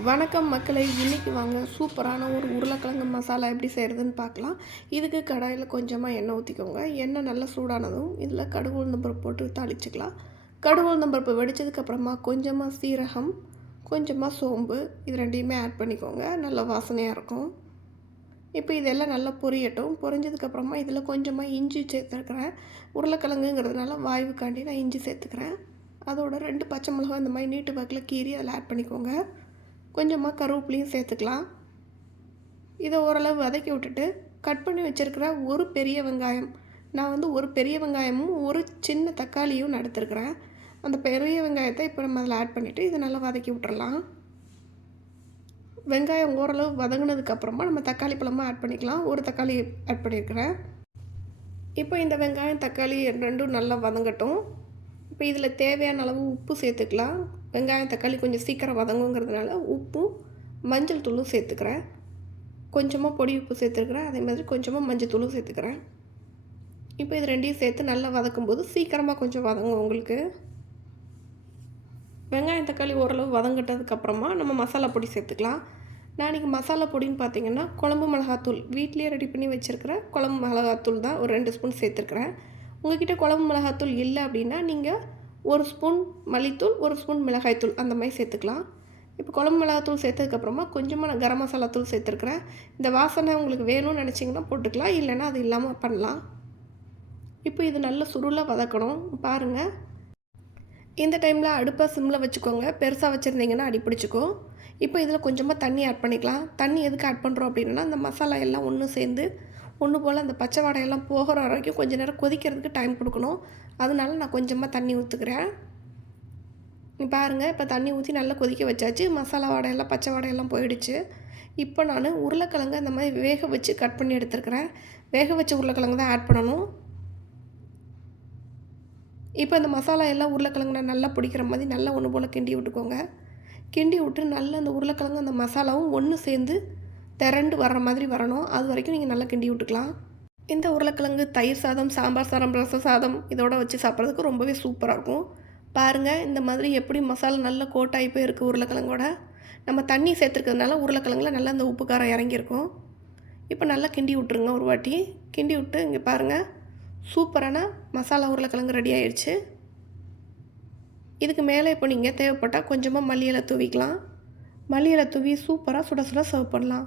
வணக்கம் மக்களை இன்றைக்கி வாங்க சூப்பரான ஒரு உருளைக்கிழங்கு மசாலா எப்படி செய்கிறதுன்னு பார்க்கலாம். இதுக்கு கடாயில் கொஞ்சமாக எண்ணெய் ஊற்றிக்கோங்க எண்ணெய் நல்லா சூடானதும் இதில் கடுகு உளுந்தம்பருப்பு போட்டு தாளிச்சுக்கலாம். கடுகு உளுந்தம்பருப்பு வெடித்ததுக்கப்புறமா வெடிச்சதுக்கப்புறமா கொஞ்சமாக சீரகம் கொஞ்சமாக சோம்பு இது ரெண்டையுமே ஆட் பண்ணிக்கோங்க. நல்ல வாசனையாக இருக்கும். இப்போ இதெல்லாம் நல்லா பொரியட்டும். பொரிஞ்சதுக்கப்புறமா இதில் கொஞ்சமாக இஞ்சி சேர்த்துருக்குறேன். உருளைக்கிழங்குங்கிறதுனால வாய்வுக்காண்டி நான் இஞ்சி சேர்த்துக்கிறேன். அதோட ரெண்டு பச்சை மிளகாய் இந்த மாதிரி நீட்டு வாக்கில் கீறி அதில் ஆட் பண்ணிக்கோங்க. கொஞ்சமாக கருவேப்பிலையும் சேர்த்துக்கலாம். இதை ஓரளவு வதக்கி விட்டுட்டு கட் பண்ணி வச்சுருக்கிற ஒரு பெரிய வெங்காயம். நான் வந்து ஒரு பெரிய வெங்காயமும் ஒரு சின்ன தக்காளியும் நடுத்துருக்குறேன். அந்த பெரிய வெங்காயத்தை இப்போ நம்ம அதில் ஆட் பண்ணிவிட்டு இதை நல்லா வதக்கி விட்டுறலாம். வெங்காயம் ஓரளவு வதங்கினதுக்கப்புறமா நம்ம தக்காளி பழமாக ஆட் பண்ணிக்கலாம். ஒரு தக்காளி ஆட் பண்ணியிருக்கிறேன் இப்போ இந்த வெங்காயம் தக்காளி ரெண்டும் நல்லா வதங்கட்டும். இப்போ இதில் தேவையான அளவு உப்பு சேர்த்துக்கலாம். வெங்காயம் தக்காளி கொஞ்சம் சீக்கிரம் வதங்குங்கிறதுனால உப்பும் மஞ்சள் தூளும் சேர்த்துக்கிறேன். கொஞ்சமாக பொடி உப்பு சேர்த்துருக்குறேன். அதே மாதிரி கொஞ்சமாக மஞ்சள் தூளும் சேர்த்துக்கிறேன். இப்போ இது ரெண்டையும் சேர்த்து நல்லா வதக்கும்போது சீக்கிரமாக கொஞ்சம் வதங்கும் உங்களுக்கு. வெங்காயம் தக்காளி ஓரளவு வதங்கிட்டதுக்கப்புறமா நம்ம மசாலா பொடி சேர்த்துக்கலாம். நான் இன்றைக்கி மசாலா பொடின்னு பார்த்தீங்கன்னா குழம்பு மிளகாத்தூள். வீட்லேயே ரெடி பண்ணி வச்சுருக்கிற குழம்பு மிளகாத்தூள் தான் ஒரு ரெண்டு ஸ்பூன் சேர்த்துருக்குறேன். உங்கள்கிட்ட குழம்பு மிளகாத்தூள் இல்லை அப்படின்னா நீங்கள் ஒரு ஸ்பூன் மல்லித்தூள் ஒரு ஸ்பூன் மிளகாய்த்தூள் அந்த மாதிரி சேர்த்துக்கலாம். இப்போ குழம்பு மிளகாத்தூள் சேர்த்ததுக்கப்புறமா கொஞ்சமாக நான் கரம் மசாலா தூள் சேர்த்துருக்குறேன். இந்த வாசனை உங்களுக்கு வேணும்னு நினச்சிங்கன்னா போட்டுக்கலாம் இல்லைன்னா அது இல்லாமல் பண்ணலாம். இப்போ இது நல்ல சுருளாக வதக்கணும். பாருங்கள் இந்த டைமில் அடுப்பை சிம்மில் வச்சுக்கோங்க. பெருசாக வச்சுருந்தீங்கன்னா அடி பிடிச்சிக்கும் இப்போ இதில் கொஞ்சமாக தண்ணி ஆட் பண்ணிக்கலாம். தண்ணி எதுக்கு ஆட் பண்ணுறோம் அப்படின்னா அந்த மசாலா எல்லாம் ஒன்று சேர்ந்து ஒன்று போல் அந்த பச்சை வாடையெல்லாம் போகிற வரைக்கும் கொஞ்சம் நேரம் கொதிக்கிறதுக்கு டைம் கொடுக்கணும். அதனால நான் கொஞ்சமாக தண்ணி ஊற்றுக்கிறேன் நீ பாருங்கள் இப்போ தண்ணி ஊற்றி நல்லா கொதிக்க வச்சாச்சு. மசாலா வாடையெல்லாம் பச்சை வாடையெல்லாம் போயிடுச்சு. இப்போ நான் உருளைக்கிழங்கு அந்த மாதிரி வேக வச்சு கட் பண்ணி எடுத்துருக்கிறேன். வேக வச்ச உருளைக்கிழங்கு தான் ஆட் பண்ணணும். இப்போ அந்த மசாலா எல்லாம் உருளைக்கிழங்கு நல்லா பிடிக்கிற மாதிரி நல்லா ஒன்று போல் கிண்டி விட்டுக்கோங்க. கிண்டி விட்டு நல்லா அந்த உருளைக்கிழங்கு அந்த மசாலாவும் ஒன்று சேர்ந்து திரண்டு வர்ற மாதிரி வரணும். அது வரைக்கும் நீங்கள் நல்லா கிண்டி விட்டுக்கலாம். இந்த உருளைக்கிழங்கு தயிர் சாதம் சாம்பார் சாதம் ரச சாதம் இதோட வச்சு சாப்பிட்றதுக்கு ரொம்பவே சூப்பராக இருக்கும். பாருங்கள் இந்த மாதிரி எப்படி மசாலா நல்ல கோட்டாகி போயிருக்கு உருளைக்கிழங்கோட. நம்ம தண்ணி சேர்த்துருக்கிறதுனால உருளைக்கிழங்குல நல்லா அந்த உப்பு காரம் இறங்கியிருக்கும். இப்போ நல்லா கிண்டி விட்ருங்க ஒரு வாட்டி. கிண்டி விட்டு இங்கே பாருங்கள் சூப்பரான மசாலா உருளைக்கிழங்கு ரெடி ஆயிடுச்சு இதுக்கு மேலே இப்போ நீங்கள் தேவைப்பட்டால் கொஞ்சமாக மல்லியலை தூவிக்கலாம். மல்லியலை தூவி சூப்பராக சுட சுட சர்வ் பண்ணலாம்.